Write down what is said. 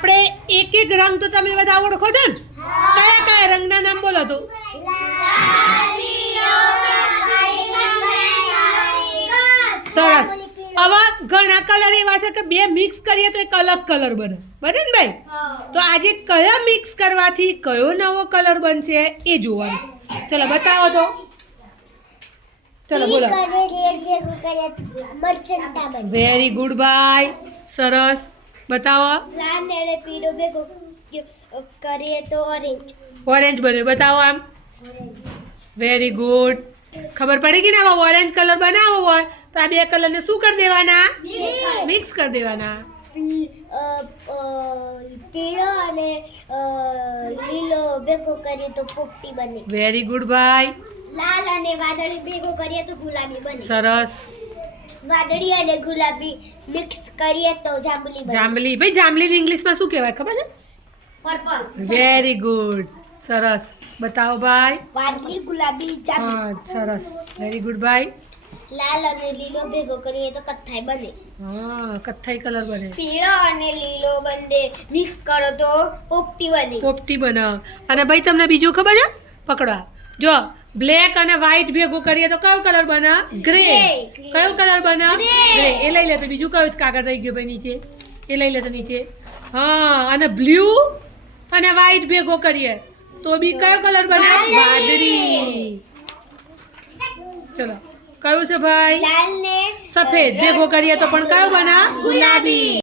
આપણે એક એક રંગ તો તમે બધા ઓળખો છો ને? કયા કયા રંગના નામ બોલો તો? સરસ. હવે ઘણા કલર એવા છે કે બે મિક્સ કરીએ તો એક અલગ કલર બને, બને ને ભાઈ? તો આજે કયા મિક્સ કરવાથી કયો નવો કલર બનશે એ જોવાનું છે. ચલો બતાવો તો. ચલો બોલો. વેરી ગુડ ભાઈ, સરસ. બતાવો. લાલ અને પીળો ભેગો કરીએ તો ઓરેન્જ. ઓરેન્જ બને, બતાવો આમ. Very good. ખબર પડી ગઈ ને? હવે ઓરેન્જ કલર બનાવવો હોય તો આ બે કલરને શું કરી દેવાના? મિક્સ કરી દેવાના. પીળો અને લીલો ભેગો કરીએ તો પોપટી બને. વેરી ગુડ ભાઈ. લાલ અને વાદળી ભેગો કરીએ તો ગુલાબી બને. સરસ. વાદળી અને ગુલાબી મિક્સ કરીએ તો જાંબલી બને. જાંબલી. ભાઈ જાંબલીને ઇંગ્લિશમાં શું કહેવાય ખબર છે? પર્પલ. Very good. સરસ. બતાવો ભાઈ. વાદળી ગુલાબી જાંબલી. હા સરસ. વેરી ગુડ ભાઈ. લાલ અને લીલો ભેગો કરીએ તો કથ્થાઈ બને. હા કથ્થાઈ કલર બને. પીળો અને લીલો બંને મિક્સ કરો તો પોપટી બને. પોપટી બને. અને ભાઈ તમને બીજું ખબર છે? પકડવા જો. બ્લેક અને વ્હાઈટ ભેગું કરીએ તો કયો કલર બને? ગ્રે. કયો કલર બને? ગ્રે. એ લઈ લે તો બીજું કયું કાગળ રહી ગયો ભાઈ નીચે? એ લઈ લે તો નીચે. હા અને બ્લુ અને વ્હાઈટ ભેગો કરીએ તો બી કયો કલર બને? વાદળી. ચલો કયું છે ભાઈ? લાલ ને સફેદ ભેગો કરીએ તો પણ કયો બને? ગુલાબી.